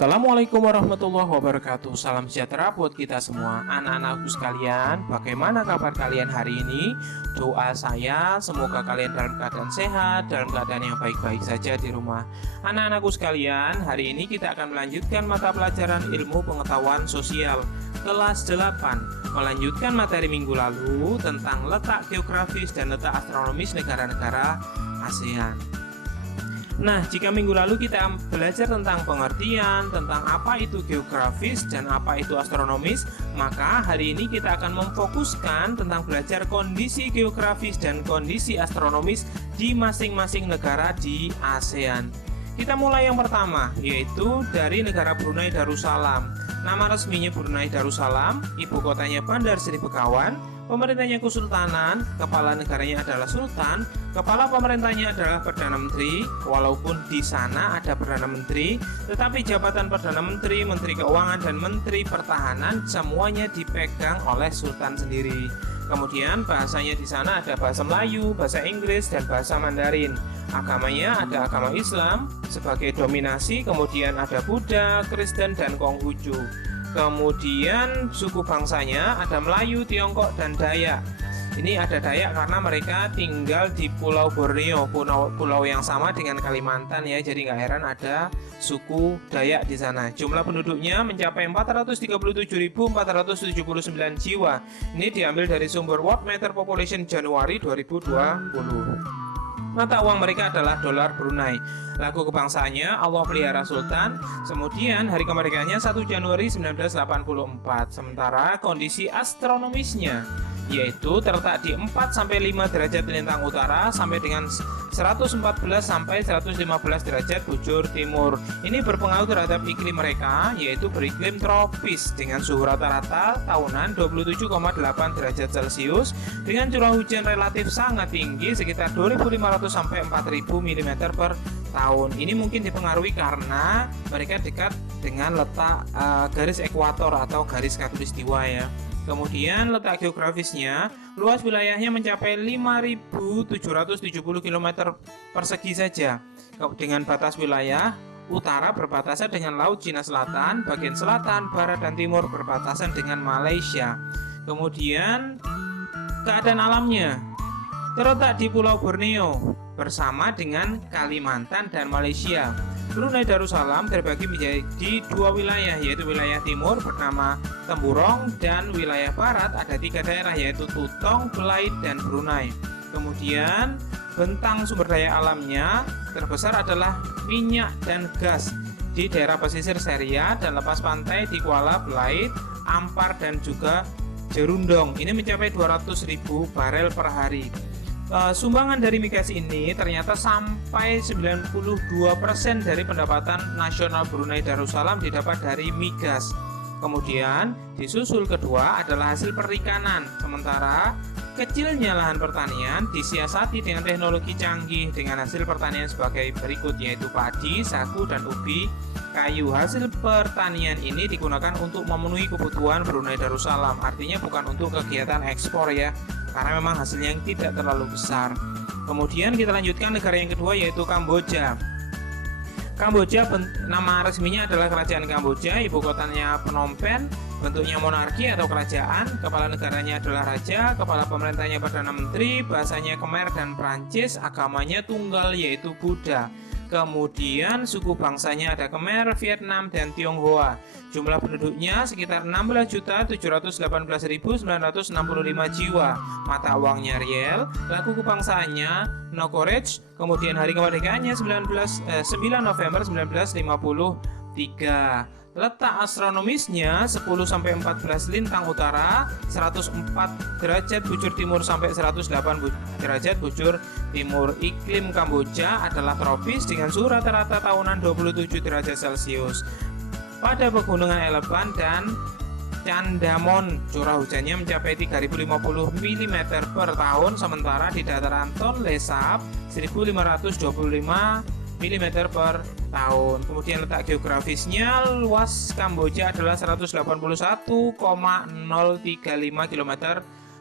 Assalamualaikum warahmatullahi wabarakatuh. Salam sejahtera buat kita semua. Anak-anakku sekalian, bagaimana kabar kalian hari ini? Doa saya semoga kalian dalam keadaan sehat, dalam keadaan yang baik-baik saja di rumah. Anak-anakku sekalian, hari ini kita akan melanjutkan mata pelajaran ilmu pengetahuan sosial kelas 8, melanjutkan materi minggu lalu tentang letak geografis dan letak astronomis negara-negara ASEAN. Nah, jika minggu lalu kita belajar tentang pengertian, tentang apa itu geografis dan apa itu astronomis, maka hari ini kita akan memfokuskan tentang belajar kondisi geografis dan kondisi astronomis di masing-masing negara di ASEAN. Kita mulai yang pertama, yaitu dari negara Brunei Darussalam. Nama resminya Brunei Darussalam, ibu kotanya Bandar Seri Begawan, pemerintahnya Kesultanan, kepala negaranya adalah Sultan, kepala pemerintahnya adalah Perdana Menteri. Walaupun di sana ada Perdana Menteri, tetapi jabatan Perdana Menteri, Menteri Keuangan, dan Menteri Pertahanan semuanya dipegang oleh Sultan sendiri. Kemudian bahasanya di sana ada bahasa Melayu, bahasa Inggris, dan bahasa Mandarin. Agamanya ada agama Islam sebagai dominasi, kemudian ada Buddha, Kristen, dan Konghucu. Kemudian suku bangsanya ada Melayu, Tiongkok, dan Dayak. Ini ada Dayak karena mereka tinggal di Pulau Borneo, pulau yang sama dengan Kalimantan ya. Jadi nggak heran ada suku Dayak di sana. Jumlah penduduknya mencapai 437.479 jiwa. Ini diambil dari sumber World Meter Population Januari 2020. Mata uang mereka adalah dolar Brunei. Lagu kebangsaannya Allah Pelihara Sultan. Kemudian hari kemerdekaannya 1 Januari 1984. Sementara kondisi astronomisnya yaitu terletak di 4-5 derajat lintang utara sampai dengan 114-115 derajat bujur timur. Ini berpengaruh terhadap iklim mereka, yaitu beriklim tropis dengan suhu rata-rata tahunan 27,8 derajat Celcius dengan curah hujan relatif sangat tinggi sekitar 2.500 sampai 4.000 mm per tahun. Ini mungkin dipengaruhi karena mereka dekat dengan letak garis ekuator atau garis khatulistiwa ya. Kemudian letak geografisnya, luas wilayahnya mencapai 5.770 km persegi saja. Dengan batas wilayah utara berbatasan dengan Laut Cina Selatan, bagian selatan, barat, dan timur berbatasan dengan Malaysia. Kemudian keadaan alamnya terletak di Pulau Borneo bersama dengan Kalimantan dan Malaysia. Brunei Darussalam terbagi menjadi 2 wilayah, yaitu wilayah timur bernama Temburong dan wilayah barat ada 3 daerah yaitu Tutong, Belait, dan Brunei. Kemudian bentang sumber daya alamnya terbesar adalah minyak dan gas di daerah pesisir Seria dan lepas pantai di Kuala, Belait, Ampar, dan juga Jerundong. Ini mencapai 200.000 barel per hari. Sumbangan dari migas ini ternyata sampai 92% dari pendapatan nasional Brunei Darussalam didapat dari migas. Kemudian disusul kedua adalah hasil perikanan. Sementara kecilnya lahan pertanian disiasati dengan teknologi canggih dengan hasil pertanian sebagai berikut, yaitu padi, sagu, dan ubi kayu. Hasil pertanian ini digunakan untuk memenuhi kebutuhan Brunei Darussalam, artinya bukan untuk kegiatan ekspor ya, karena memang hasilnya yang tidak terlalu besar. Kemudian kita lanjutkan negara yang kedua yaitu Kamboja. Kamboja nama resminya adalah Kerajaan Kamboja, ibu kotanya Phnom Penh, bentuknya monarki atau kerajaan, kepala negaranya adalah raja, kepala pemerintahnya Perdana Menteri, bahasanya Khmer dan Prancis, agamanya tunggal yaitu Buddha. Kemudian suku bangsanya ada Khmer, Vietnam, dan Tionghoa. Jumlah penduduknya sekitar 16.718.965 jiwa. Mata uangnya riel. Lagu kebangsaannya Nokorech. Kemudian hari kemerdekaannya 9 November 1953. Letak astronomisnya 10-14 lintang utara, 104 derajat bujur timur sampai 108 derajat bujur timur. Iklim Kamboja adalah tropis dengan suhu rata-rata tahunan 27 derajat Celcius. Pada pegunungan Eleban dan Candamon, curah hujannya mencapai 3.050 mm per tahun, sementara di dataran Tonle Sap 1.525 mm per tahun. Kemudian letak geografisnya, luas Kamboja adalah 181,035 km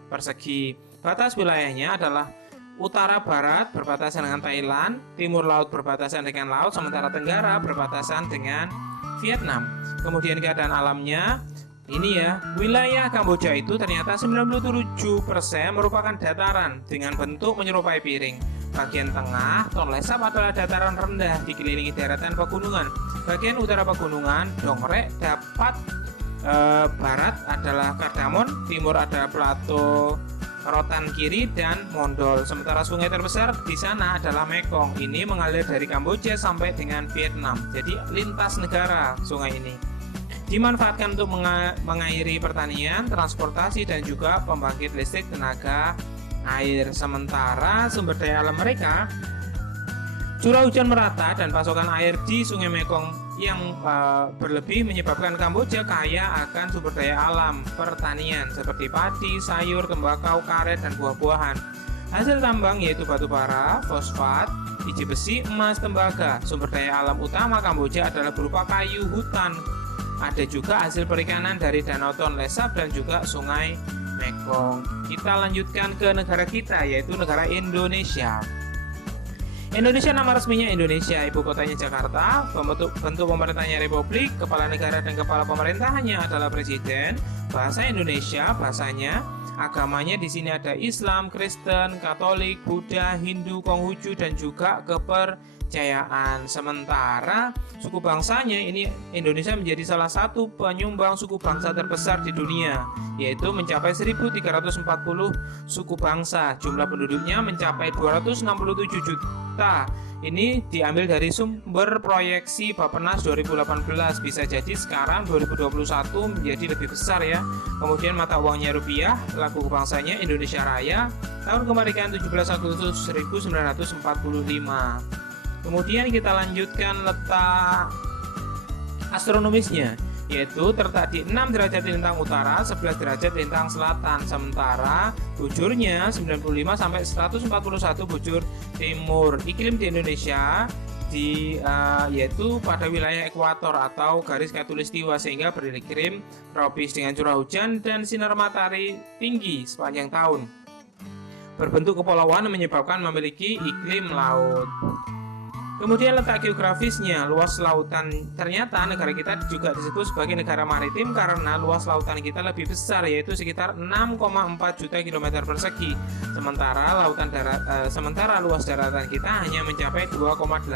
persegi. Batas wilayahnya adalah utara barat berbatasan dengan Thailand, timur laut berbatasan dengan laut, sementara tenggara berbatasan dengan Vietnam. Kemudian keadaan alamnya, ini ya, wilayah Kamboja itu ternyata 97% merupakan dataran dengan bentuk menyerupai piring. Bagian tengah, Tonle Sap adalah dataran rendah dikelilingi daratan pegunungan. Bagian utara pegunungan, Dong Rek dapat barat adalah Kardamon, timur adalah Plato Rotan Kiri dan Mondol. Sementara sungai terbesar di sana adalah Mekong. Ini mengalir dari Kamboja sampai dengan Vietnam. Jadi lintas negara sungai ini. Dimanfaatkan untuk mengairi pertanian, transportasi dan juga pembangkit listrik tenaga air. Sementara sumber daya alam mereka, curah hujan merata dan pasokan air di Sungai Mekong yang berlebih menyebabkan Kamboja kaya akan sumber daya alam pertanian seperti padi, sayur, tembakau, karet, dan buah-buahan. Hasil tambang yaitu batu bara, fosfat, biji besi, emas, tembaga. Sumber daya alam utama Kamboja adalah berupa kayu hutan. Ada juga hasil perikanan dari Danau Tonle Sap dan juga Sungai Mekong. Kita lanjutkan ke negara kita, yaitu negara Indonesia. Indonesia, nama resminya Indonesia, ibu kotanya Jakarta, bentuk pemerintahnya Republik, kepala negara dan kepala pemerintahannya adalah presiden. Bahasa Indonesia, bahasanya, agamanya di sini ada Islam, Kristen, Katolik, Buddha, Hindu, Konghucu dan juga kepercayaan. Sementara suku bangsanya ini Indonesia menjadi salah satu penyumbang suku bangsa terbesar di dunia, yaitu mencapai 1.340 suku bangsa. Jumlah penduduknya mencapai 267 juta. Ini diambil dari sumber proyeksi Bappenas 2018. Bisa jadi sekarang 2021 menjadi lebih besar ya. Kemudian mata uangnya rupiah, lagu kebangsanya Indonesia Raya, tahun kemerdekaan 17 Agustus 1945. Kemudian kita lanjutkan letak astronomisnya, yaitu terletak di 6 derajat lintang utara, 11 derajat lintang selatan. Sementara bujurnya 95 sampai 141 bujur timur. Iklim di Indonesia yaitu pada wilayah ekuator atau garis khatulistiwa, sehingga beriklim tropis dengan curah hujan dan sinar matahari tinggi sepanjang tahun. Berbentuk kepulauan menyebabkan memiliki iklim laut. Kemudian letak geografisnya, luas lautan. Ternyata negara kita juga disebut sebagai negara maritim karena luas lautan kita lebih besar, yaitu sekitar 6,4 juta kilometer persegi. Sementara luas daratan kita hanya mencapai 2,8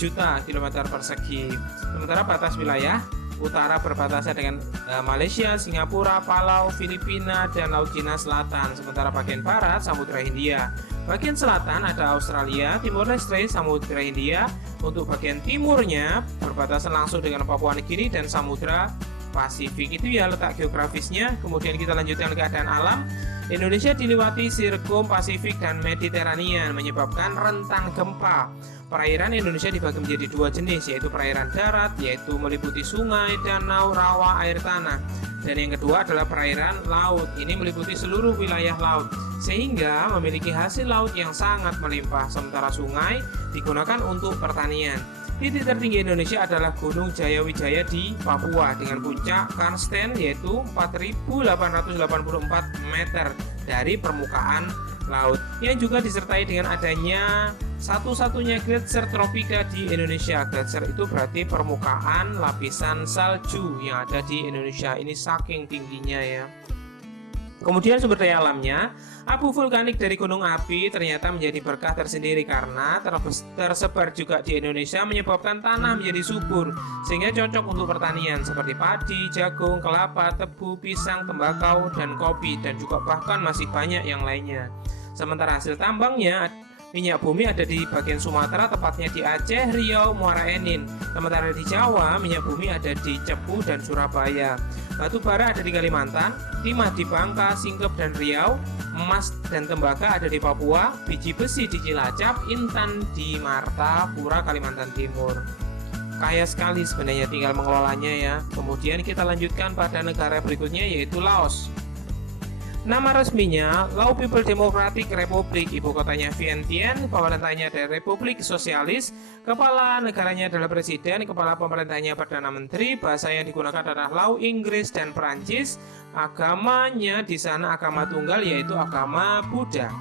juta kilometer persegi. Sementara batas wilayah utara berbatasan dengan Malaysia, Singapura, Palau, Filipina, dan Laut Cina Selatan. Sementara bagian barat Samudra Hindia. Bagian selatan ada Australia, Timor Leste, Samudra Hindia. Untuk bagian timurnya berbatasan langsung dengan Papua Nugini dan Samudra Pasifik. Itu ya letak geografisnya. Kemudian kita lanjutkan keadaan alam. Indonesia diliwati sirkum Pasifik dan Mediterranean, menyebabkan rentan gempa. Perairan Indonesia dibagi menjadi dua jenis, yaitu perairan darat, yaitu meliputi sungai, danau, rawa, air tanah. Dan yang kedua adalah perairan laut, ini meliputi seluruh wilayah laut, sehingga memiliki hasil laut yang sangat melimpah. Sementara sungai digunakan untuk pertanian. Titik tertinggi Indonesia adalah Gunung Jayawijaya di Papua dengan puncak Karsten yaitu 4.884 meter dari permukaan laut, yang juga disertai dengan adanya satu-satunya gletser tropika di Indonesia. Gletser itu berarti permukaan lapisan salju yang ada di Indonesia. Ini saking tingginya ya. Kemudian sumber daya alamnya, abu vulkanik dari gunung api ternyata menjadi berkah tersendiri karena tersebar juga di Indonesia, menyebabkan tanah menjadi subur sehingga cocok untuk pertanian seperti padi, jagung, kelapa, tebu, pisang, tembakau, dan kopi, dan juga bahkan masih banyak yang lainnya. Sementara hasil tambangnya, minyak bumi ada di bagian Sumatera, tepatnya di Aceh, Riau, Muara Enim. Sementara di Jawa, minyak bumi ada di Cepu dan Surabaya. Batu bara ada di Kalimantan, timah di Bangka, Singkep, dan Riau. Emas dan tembaga ada di Papua, biji besi di Cilacap, intan di Martapura, Kalimantan Timur. Kaya sekali sebenarnya, tinggal mengelolanya ya. Kemudian kita lanjutkan pada negara berikutnya, yaitu Laos. Nama resminya Lao People Democratic Republic, ibu kotanya Vientiane, pemerintahnya adalah Republik Sosialis, kepala negaranya adalah presiden, kepala pemerintahnya perdana menteri, bahasa yang digunakan adalah Lao, Inggris, dan Perancis. Agamanya di sana agama tunggal, yaitu agama Buddha.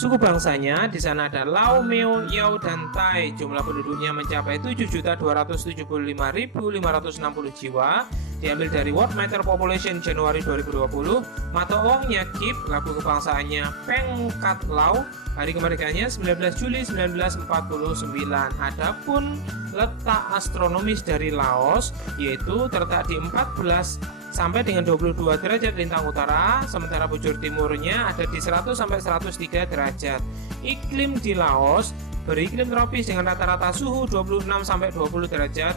Suku bangsanya di sana ada Lao, Meo, Yao, dan Tai. Jumlah penduduknya mencapai 7.275.560 jiwa. Diambil dari World Matter Population Januari 2020. Mata uangnya Kip, lagu kebangsaannya Pengkat Lao, hari kemerdekaannya 19 Juli 1949. Adapun letak astronomis dari Laos yaitu terletak di 14 sampai dengan 22 derajat lintang utara, sementara bujur timurnya ada di 100 sampai 103 derajat. Iklim di Laos beriklim tropis dengan rata-rata suhu 26 sampai 20 derajat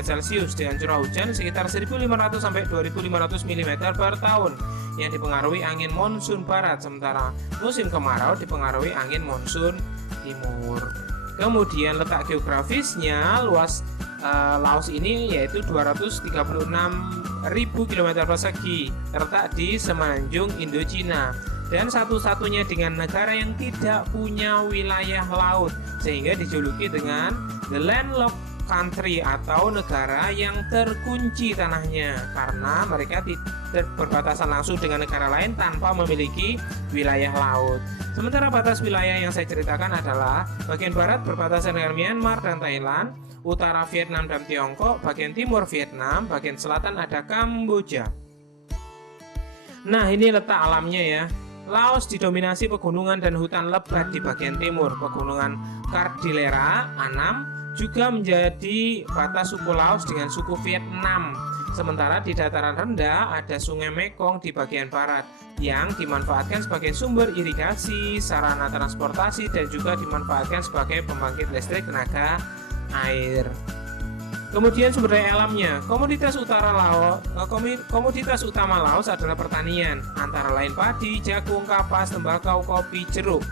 Celcius dengan curah hujan sekitar 1.500 sampai 2.500 mm per tahun yang dipengaruhi angin monsun barat, sementara musim kemarau dipengaruhi angin monsun timur. Kemudian letak geografisnya, luas Laos ini yaitu 236.000 km persegi, terletak di semenanjung Indochina dan satu-satunya dengan negara yang tidak punya wilayah laut, sehingga dijuluki dengan the landlocked country atau negara yang terkunci tanahnya karena mereka tidak berbatasan langsung dengan negara lain tanpa memiliki wilayah laut. Sementara batas wilayah yang saya ceritakan adalah bagian barat berbatasan dengan Myanmar dan Thailand, utara Vietnam dan Tiongkok, bagian timur Vietnam, bagian selatan ada Kamboja. Nah, ini letak alamnya ya. Laos didominasi pegunungan dan hutan lebat di bagian timur. Pegunungan Cordillera Annam juga menjadi batas suku Laos dengan suku Vietnam. Sementara di dataran rendah ada Sungai Mekong di bagian barat yang dimanfaatkan sebagai sumber irigasi, sarana transportasi, dan juga dimanfaatkan sebagai pembangkit listrik tenaga air. Kemudian sumber daya alamnya, komoditas utama Laos adalah pertanian, antara lain padi, jagung, kapas, tembakau, kopi, jeruk.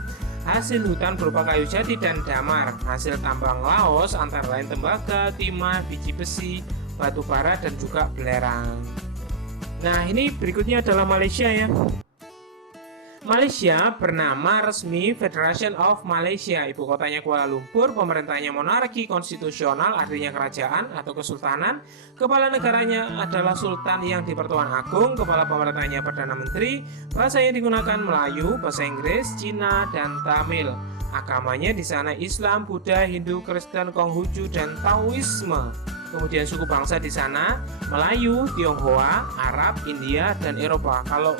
Hasil hutan berupa kayu jati dan damar. Hasil tambang Laos antara lain tembaga, timah, biji besi, batu bara, dan juga belerang. Nah, ini berikutnya adalah Malaysia ya. Malaysia bernama resmi Federation of Malaysia. Ibu kotanya Kuala Lumpur, pemerintahnya monarki konstitusional, artinya kerajaan atau kesultanan. Kepala negaranya adalah sultan yang dipertuan agung, kepala pemerintahnya perdana menteri. Bahasa yang digunakan Melayu, bahasa Inggris, Cina, dan Tamil. Agamanya di sana Islam, Buddha, Hindu, Kristen, Konghucu, dan Taoisme. Kemudian suku bangsa di sana Melayu, Tionghoa, Arab, India, dan Eropa. Kalau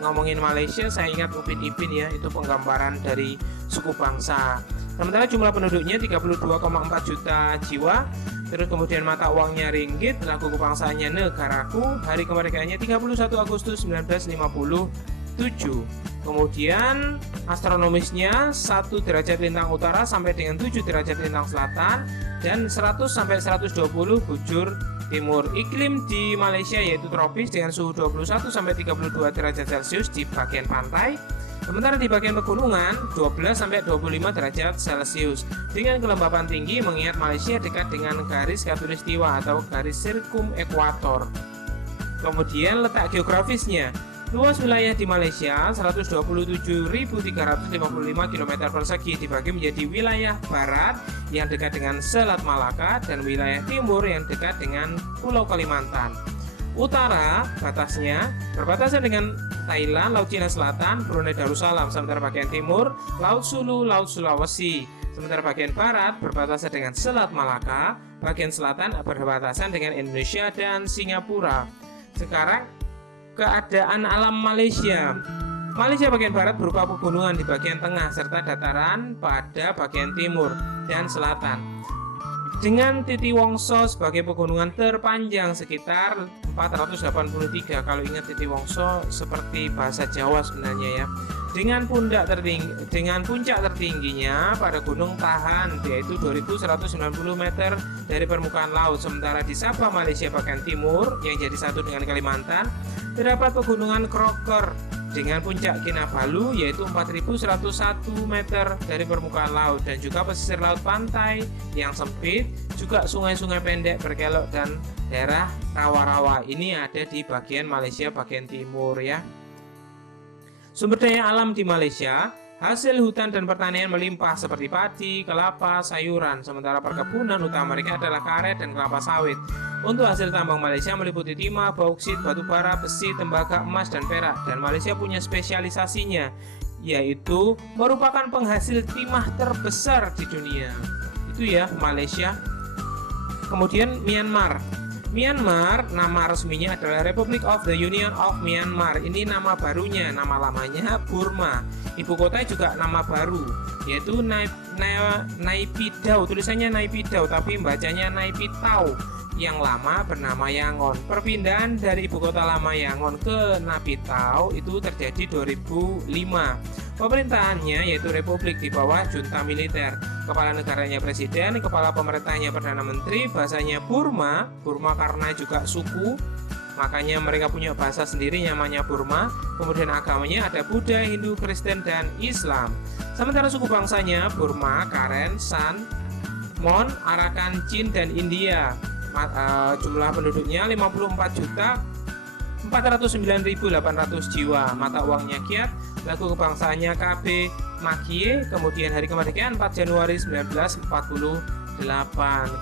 ngomongin Malaysia, saya ingat Upin Ipin ya, itu penggambaran dari suku bangsa. Sementara jumlah penduduknya 32,4 juta jiwa. Terus kemudian mata uangnya ringgit, lagu kebangsaannya negaraku, hari kemerdekaannya 31 Agustus 1957. Kemudian astronomisnya 1 derajat lintang utara sampai dengan 7 derajat lintang selatan dan 100 sampai 120 bujur timur. Iklim di Malaysia yaitu tropis dengan suhu 21 sampai 32 derajat Celcius di bagian pantai. Sementara di bagian pegunungan 12 sampai 25 derajat Celcius dengan kelembapan tinggi, mengingat Malaysia dekat dengan garis khatulistiwa atau garis sirkum ekuator. Kemudian letak geografisnya, luas wilayah di Malaysia 127.355 km persegi dibagi menjadi wilayah barat yang dekat dengan Selat Malaka dan wilayah timur yang dekat dengan Pulau Kalimantan. Utara batasnya berbatasan dengan Thailand, Laut Cina Selatan, Brunei Darussalam. Sementara bagian timur Laut Sulu, Laut Sulawesi. Sementara bagian barat berbatasan dengan Selat Malaka, bagian selatan berbatasan dengan Indonesia dan Singapura. Sekarang keadaan alam Malaysia. Malaysia bagian barat berupa pegunungan di bagian tengah serta dataran pada bagian timur dan selatan. Dengan Titi Wongso sebagai pegunungan terpanjang sekitar 483. Kalau ingat Titi Wongso seperti bahasa Jawa sebenarnya ya. Dengan puncak tertingginya pada Gunung Tahan yaitu 2190 meter dari permukaan laut. Sementara di Sabah Malaysia bagian timur yang jadi satu dengan Kalimantan terdapat pegunungan Crocker dengan puncak Kinabalu yaitu 4101 meter dari permukaan laut, dan juga pesisir laut pantai yang sempit, juga sungai-sungai pendek berkelok dan daerah rawa-rawa. Ini ada di bagian Malaysia bagian timur ya. Sumber daya alam di Malaysia, hasil hutan dan pertanian melimpah seperti padi, kelapa, sayuran. Sementara perkebunan utama mereka adalah karet dan kelapa sawit. Untuk hasil tambang Malaysia meliputi timah, bauksit, batu bara, besi, tembaga, emas, dan perak. Dan Malaysia punya spesialisasinya, yaitu merupakan penghasil timah terbesar di dunia. Itu ya Malaysia. Kemudian Myanmar. Myanmar nama resminya adalah Republic of the Union of Myanmar. Ini nama barunya, nama lamanya Burma. Ibu kota juga nama baru, yaitu Naypyidaw. Tulisannya Naypyidaw tapi bacanya Naypyidaw. Yang lama bernama Yangon. Perpindahan dari ibu kota lama Yangon ke Naypyidaw itu terjadi 2005. Pemerintahannya yaitu republik di bawah junta militer. Kepala negaranya presiden, kepala pemerintahnya perdana menteri. Bahasanya Burma karena juga suku, makanya mereka punya bahasa sendiri namanya Burma. Kemudian agamanya ada Buddha, Hindu, Kristen, dan Islam. Sementara suku bangsanya Burma, Karen, San, Mon, Arakan, Chin, dan India. Jumlah penduduknya 54.409.800 jiwa. Mata uangnya Kyat. Lagu kebangsaannya KB Makie. Kemudian hari kemerdekaan 4 Januari 1948.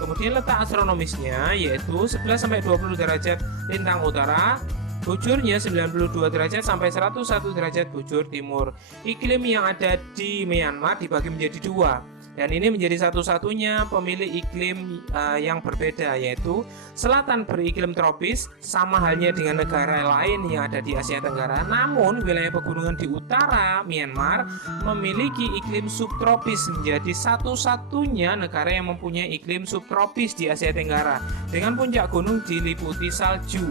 Kemudian letak astronomisnya yaitu 11-20 derajat lintang utara, bujurnya 92 derajat sampai 101 derajat bujur timur. Iklim yang ada di Myanmar dibagi menjadi dua, dan ini menjadi satu-satunya pemilih iklim yang berbeda, yaitu selatan beriklim tropis sama halnya dengan negara lain yang ada di Asia Tenggara. Namun wilayah pegunungan di utara Myanmar memiliki iklim subtropis, menjadi satu-satunya negara yang mempunyai iklim subtropis di Asia Tenggara dengan puncak gunung diliputi salju.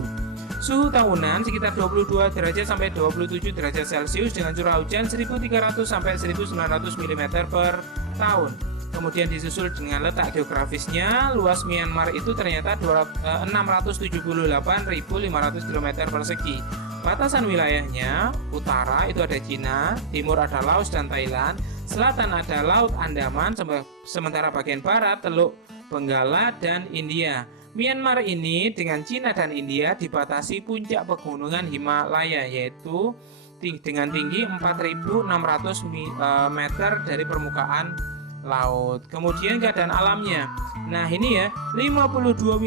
Suhu tahunan sekitar 22 derajat sampai 27 derajat Celcius dengan curah hujan 1.300 sampai 1.900 mm per tahun. Kemudian disusul dengan letak geografisnya, luas Myanmar itu ternyata 678.500 km persegi. Batasan wilayahnya, utara itu ada Cina, timur ada Laos dan Thailand, selatan ada Laut Andaman, sementara bagian barat Teluk Benggala dan India. Myanmar ini dengan Cina dan India dibatasi puncak pegunungan Himalaya, yaitu dengan tinggi 4.600 meter dari permukaan laut. Kemudian keadaan alamnya. Nah, ini ya, 52%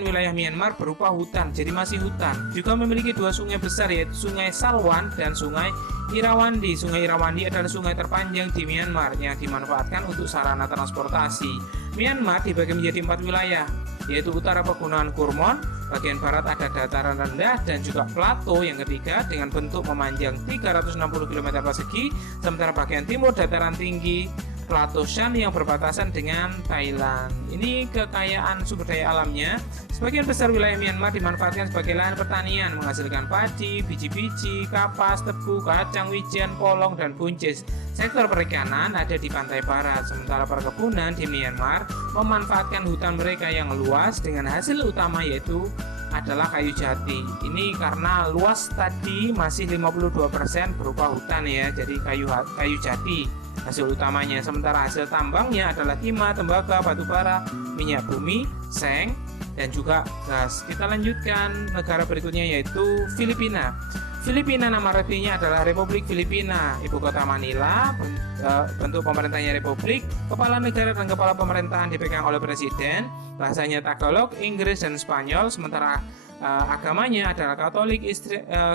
wilayah Myanmar berupa hutan, jadi masih hutan. Juga memiliki dua sungai besar, yaitu Sungai Salwan dan Sungai Irrawaddy. Sungai Irrawaddy adalah sungai terpanjang di Myanmar yang dimanfaatkan untuk sarana transportasi. Myanmar dibagi menjadi 4 wilayah, yaitu utara pegunungan Kurmon, bagian barat ada dataran rendah dan juga plato yang ketiga dengan bentuk memanjang 360 km persegi, sementara bagian timur dataran tinggi Plato Shan yang berbatasan dengan Thailand. Ini kekayaan sumber daya alamnya. Sebagian besar wilayah Myanmar dimanfaatkan sebagai lahan pertanian, menghasilkan padi, biji-biji, kapas, tebu, kacang, wijen, polong, dan buncis. Sektor perikanan ada di pantai barat, sementara perkebunan di Myanmar memanfaatkan hutan mereka yang luas dengan hasil utama yaitu adalah kayu jati. Ini karena luas tadi masih 52% berupa hutan ya, jadi kayu jati hasil utamanya. Sementara hasil tambangnya adalah timah, tembaga, batu bara, minyak bumi, seng, dan juga gas. Kita lanjutkan negara berikutnya yaitu Filipina. Filipina nama resminya adalah Republik Filipina, ibu kota Manila, bentuk pemerintahnya republik, kepala negara dan kepala pemerintahan dipegang oleh presiden, bahasanya Tagalog, Inggris, dan Spanyol, sementara agamanya adalah Katolik,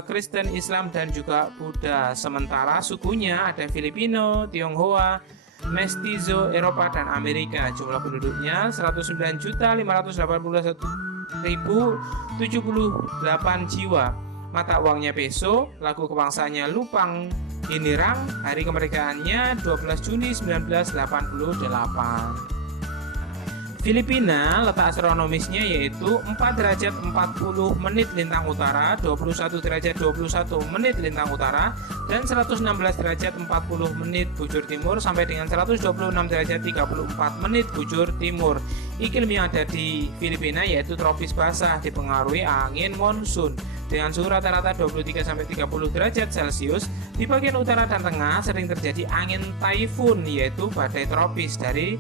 Kristen, Islam, dan juga Buddha. Sementara sukunya ada Filipino, Tionghoa, Mestizo, Eropa, dan Amerika. Jumlah penduduknya 109.581.078 jiwa. Mata uangnya peso, lagu kebangsaannya Lupang Hinirang, hari kemerdekaannya 12 Juni 1988. Filipina letak astronomisnya yaitu 4 derajat 40 menit lintang utara, 21 derajat 21 menit lintang utara, dan 116 derajat 40 menit bujur timur sampai dengan 126 derajat 34 menit bujur timur. Iklim yang ada di Filipina yaitu tropis basah, dipengaruhi angin monsun dengan suhu rata-rata 23 sampai 30 derajat Celcius. Di bagian utara dan tengah sering terjadi angin taifun yaitu badai tropis dari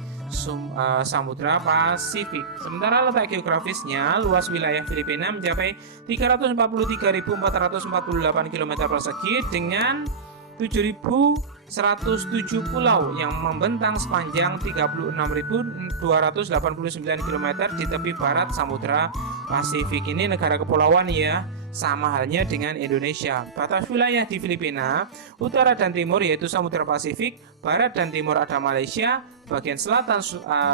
Samudra Pasifik. Sementara letak geografisnya, luas wilayah Filipina mencapai 343.448 km persegi dengan 7.900 107 pulau yang membentang sepanjang 36.289 km di tepi barat Samudra Pasifik. Ini negara kepulauan ya, sama halnya dengan Indonesia. Batas wilayah di Filipina, utara dan timur yaitu Samudra Pasifik, barat dan timur ada Malaysia, bagian selatan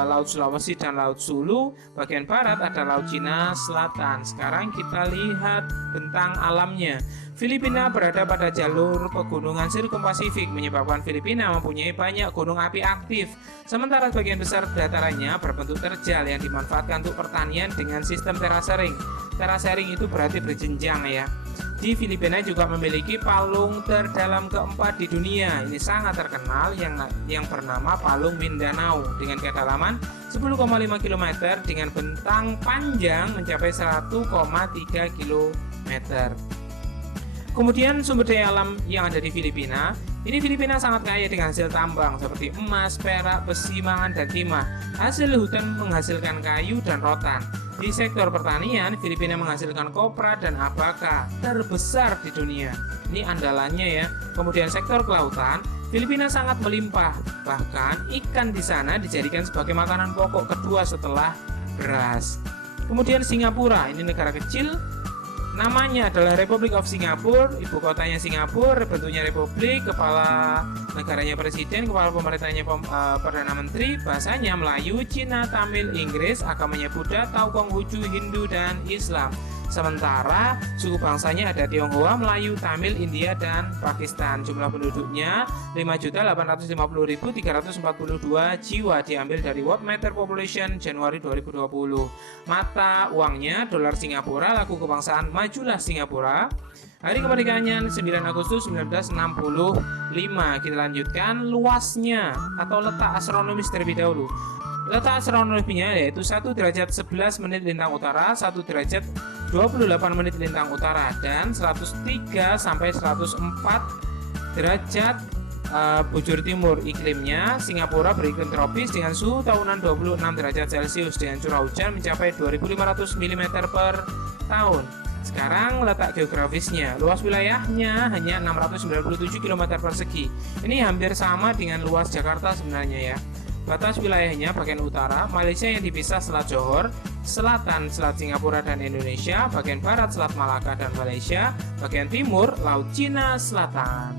Laut Sulawesi dan Laut Sulu, bagian barat ada Laut Cina Selatan. Sekarang kita lihat bentang alamnya. Filipina berada pada jalur pegunungan sirkumpasifik, menyebabkan Filipina mempunyai banyak gunung api aktif. Sementara bagian besar datarannya berbentuk terjal yang dimanfaatkan untuk pertanian dengan sistem terasering. Terasering itu berarti berjenjang ya. Di Filipina juga memiliki palung terdalam keempat di dunia. Ini sangat terkenal yang bernama Palung Mindanao dengan kedalaman 10,5 km dengan bentang panjang mencapai 1,3 km. Kemudian sumber daya alam yang ada di Filipina. Ini Filipina sangat kaya dengan hasil tambang seperti emas, perak, besi, mangan, dan timah. Hasil hutan menghasilkan kayu dan rotan. Di sektor pertanian, Filipina menghasilkan kopra dan abaka terbesar di dunia. Ini andalannya ya. Kemudian sektor kelautan, Filipina sangat melimpah. Bahkan ikan di sana dijadikan sebagai makanan pokok kedua setelah beras. Kemudian Singapura, ini negara kecil. Namanya adalah Republic of Singapore, ibu kotanya Singapura, bentuknya republik, kepala negaranya presiden, kepala pemerintahnya perdana menteri, bahasanya Melayu, Cina, Tamil, Inggris, agamanya Buddha, Tao, Konghucu, Hindu, dan Islam. Sementara suku bangsanya ada Tionghoa, Melayu, Tamil, India, dan Pakistan. Jumlah penduduknya 5.850.342 jiwa, diambil dari World Matter Population Januari 2020. Mata uangnya dolar Singapura, lagu kebangsaan Majulah Singapura. Hari kemerdekaannya 9 Agustus 1965. Kita lanjutkan luasnya atau letak astronomis terlebih dahulu. Letak astronomisnya yaitu 1 derajat 11 menit lintang utara, 1 derajat 28 menit lintang utara, dan 103 sampai 104 derajat bujur timur. Iklimnya Singapura beriklim tropis dengan suhu tahunan 26 derajat Celcius dengan curah hujan mencapai 2.500 mm per tahun. Sekarang letak geografisnya, luas wilayahnya hanya 697 km persegi. Ini hampir sama dengan luas Jakarta sebenarnya ya. Batas wilayahnya bagian utara, Malaysia yang dipisah Selat Johor, selatan Selat Singapura dan Indonesia, bagian barat Selat Malaka dan Malaysia, bagian timur Laut Cina Selatan.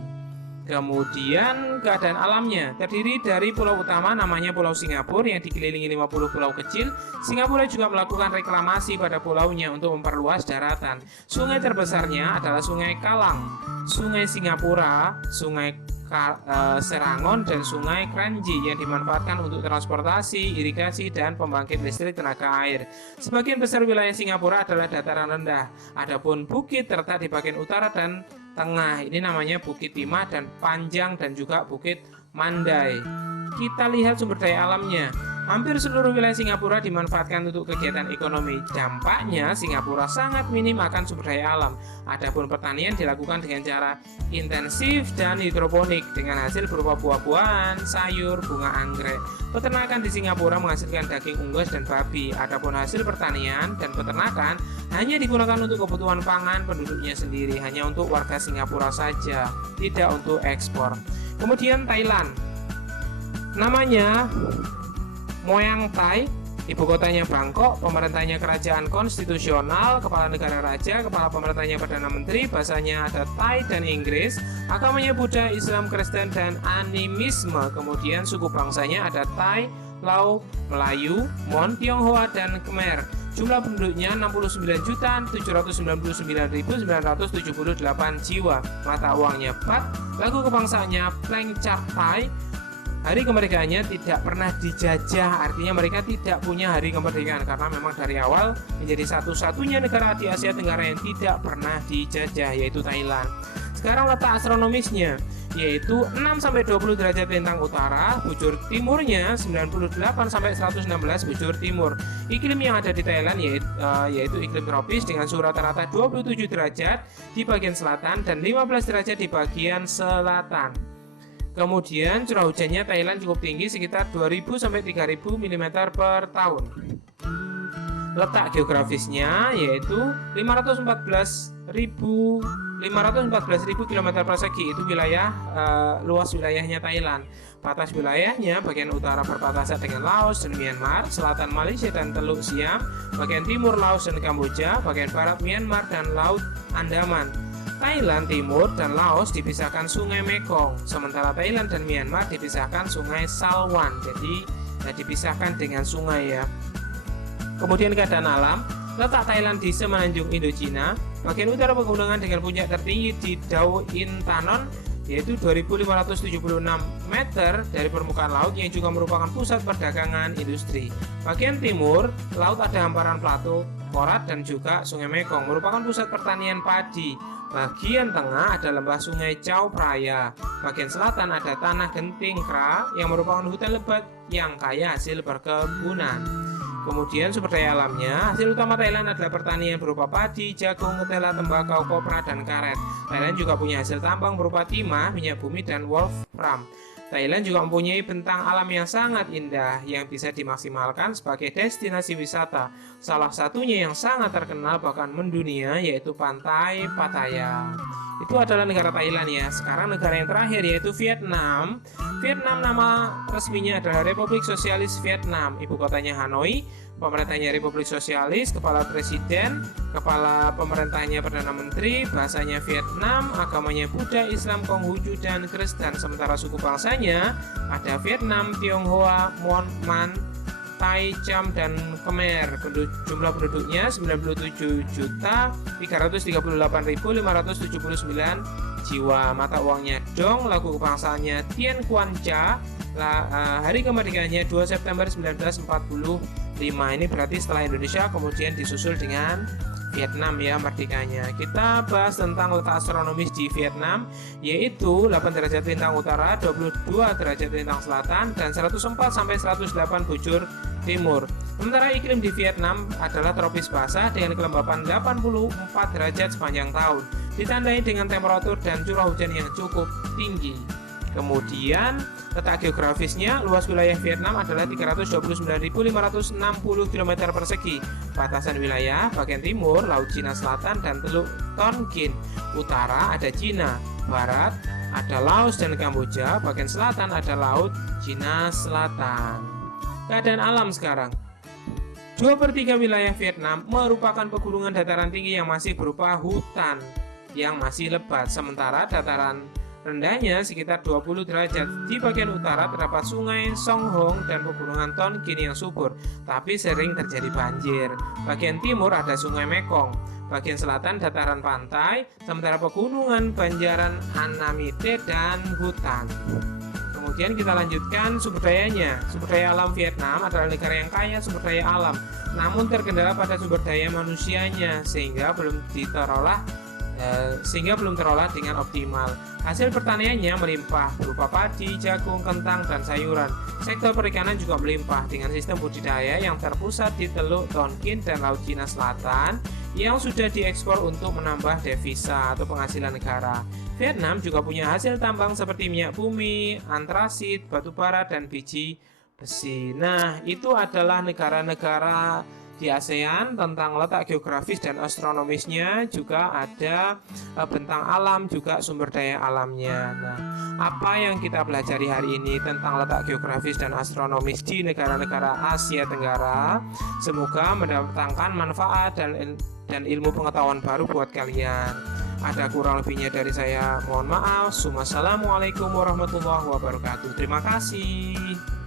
Kemudian keadaan alamnya terdiri dari pulau utama namanya Pulau Singapura yang dikelilingi 50 pulau kecil. Singapura juga melakukan reklamasi pada pulaunya untuk memperluas daratan. Sungai terbesarnya adalah Sungai Kalang, Sungai Singapura, Sungai Serangon, dan Sungai Kranji yang dimanfaatkan untuk transportasi, irigasi, dan pembangkit listrik tenaga air. Sebagian besar wilayah Singapura adalah dataran rendah. Adapun bukit terletak di bagian utara dan tengah. Ini namanya Bukit Timah dan Panjang dan juga Bukit Mandai. Kita lihat sumber daya alamnya. Hampir seluruh wilayah Singapura dimanfaatkan untuk kegiatan ekonomi. Dampaknya Singapura sangat minim akan sumber daya alam. Adapun pertanian dilakukan dengan cara intensif dan hidroponik dengan hasil berupa buah-buahan, sayur, bunga anggrek. Peternakan di Singapura menghasilkan daging unggas dan babi. Adapun hasil pertanian dan peternakan hanya digunakan untuk kebutuhan pangan penduduknya sendiri, hanya untuk warga Singapura saja, tidak untuk ekspor. Kemudian Thailand. Namanya Muang Thai, ibu kotanya Bangkok, pemerintahnya kerajaan konstitusional, kepala negara raja, kepala pemerintahnya perdana menteri, bahasanya ada Thai dan Inggris, agamanya Buddha, Islam, Kristen, dan animisme. Kemudian suku bangsanya ada Thai, Lao, Melayu, Mon, Tionghoa, dan Khmer. Jumlah penduduknya 69.799.978 jiwa. Mata uangnya Baht, lagu kebangsaannya Pleng Chart Thai. Hari kemerdekaannya tidak pernah dijajah, artinya mereka tidak punya hari kemerdekaan karena memang dari awal menjadi satu-satunya negara di Asia Tenggara yang tidak pernah dijajah, yaitu Thailand. Sekarang letak astronomisnya yaitu 6-20 derajat lintang utara, bujur timurnya 98-116 bujur timur. Iklim yang ada di Thailand yaitu iklim tropis dengan suhu rata-rata 27 derajat di bagian selatan dan 15 derajat di bagian selatan. Kemudian curah hujannya Thailand cukup tinggi sekitar 2.000-3.000 mm per tahun. Letak geografisnya yaitu 514.000 514.000 km persegi. Itu wilayah luas wilayahnya Thailand. Batas wilayahnya bagian utara berbatasan dengan Laos dan Myanmar, selatan Malaysia dan Teluk Siam, bagian timur Laos dan Kamboja, bagian barat Myanmar dan Laut Andaman. Thailand Timur dan Laos dipisahkan Sungai Mekong, sementara Thailand dan Myanmar dipisahkan Sungai Salwan. Jadi dipisahkan dengan sungai ya. Kemudian keadaan alam, letak Thailand di semenanjung Indochina, bagian utara pegunungan dengan puncak tertinggi di Dau Intanon yaitu 2.576 meter dari permukaan laut yang juga merupakan pusat perdagangan industri. Bagian timur, laut ada hamparan plato, Korat dan juga Sungai Mekong merupakan pusat pertanian padi. Bagian tengah ada lembah Sungai Chao Phraya. Bagian selatan ada tanah genting kra yang merupakan hutan lebat yang kaya hasil perkebunan. Kemudian sumber daya alamnya, hasil utama Thailand adalah pertanian berupa padi, jagung, ketela, tembakau, kopra, dan karet. Thailand juga punya hasil tambang berupa timah, minyak bumi, dan wolfram. Thailand juga mempunyai bentang alam yang sangat indah yang bisa dimaksimalkan sebagai destinasi wisata. Salah satunya yang sangat terkenal bahkan mendunia yaitu Pantai Pattaya. Itu adalah negara Thailand ya. Sekarang negara yang terakhir yaitu Vietnam. Vietnam nama resminya adalah Republik Sosialis Vietnam. Ibu kotanya Hanoi. Pemerintahnya Republik Sosialis, kepala presiden, kepala pemerintahnya Perdana Menteri, bahasanya Vietnam, agamanya Buddha, Islam, Konghucu, dan Kristen. Sementara suku bangsanya ada Vietnam, Tionghoa, Mon, Man, Thai, Cham, dan Khmer. Jumlah penduduknya 97.338.579 jiwa. Mata uangnya Dong, lagu kebangsaannya Tien Quan Cha. Hari kemerdekaannya 2 September 1945. Ini berarti setelah Indonesia kemudian disusul dengan Vietnam ya merdekanya. Kita bahas tentang letak astronomis di Vietnam, yaitu 8 derajat lintang utara, 22 derajat lintang selatan, dan 104 sampai 108 bujur timur. Sementara iklim di Vietnam adalah tropis basah dengan kelembapan 84 derajat sepanjang tahun, ditandai dengan temperatur dan curah hujan yang cukup tinggi. Kemudian letak geografisnya, luas wilayah Vietnam adalah 329.560 km persegi. Batasan wilayah bagian timur Laut Cina Selatan dan Teluk Tonkin. Utara ada Cina, barat ada Laos dan Kamboja, bagian selatan ada Laut Cina Selatan. Keadaan alam sekarang. 2/3 wilayah Vietnam merupakan pegunungan dataran tinggi yang masih berupa hutan yang masih lebat, sementara dataran rendahnya sekitar 20 derajat. Di bagian utara terdapat sungai Song Hong dan pegunungan Tonkin yang subur, tapi sering terjadi banjir. Bagian timur ada sungai Mekong. Bagian selatan dataran pantai, sementara pegunungan Banjaran Annamite dan hutan. Kemudian kita lanjutkan sumber dayanya. Sumber daya alam Vietnam adalah negara yang kaya sumber daya alam, namun terkendala pada sumber daya manusianya sehingga belum terolah dengan optimal. Hasil pertaniannya melimpah berupa padi, jagung, kentang, dan sayuran. Sektor perikanan juga melimpah dengan sistem budidaya yang terpusat di Teluk Tonkin dan Laut Cina Selatan yang sudah diekspor untuk menambah devisa atau penghasilan negara. Vietnam juga punya hasil tambang seperti minyak bumi, antrasit, batu bara, dan biji besi. Nah, itu adalah negara-negara di ASEAN. Tentang letak geografis dan astronomisnya, juga ada bentang alam, juga sumber daya alamnya. Nah, apa yang kita pelajari hari ini tentang letak geografis dan astronomis di negara-negara Asia Tenggara, semoga mendatangkan manfaat dan ilmu pengetahuan baru buat kalian. Ada kurang lebihnya dari saya, mohon maaf. Wassalamualaikum warahmatullahi wabarakatuh. Terima kasih.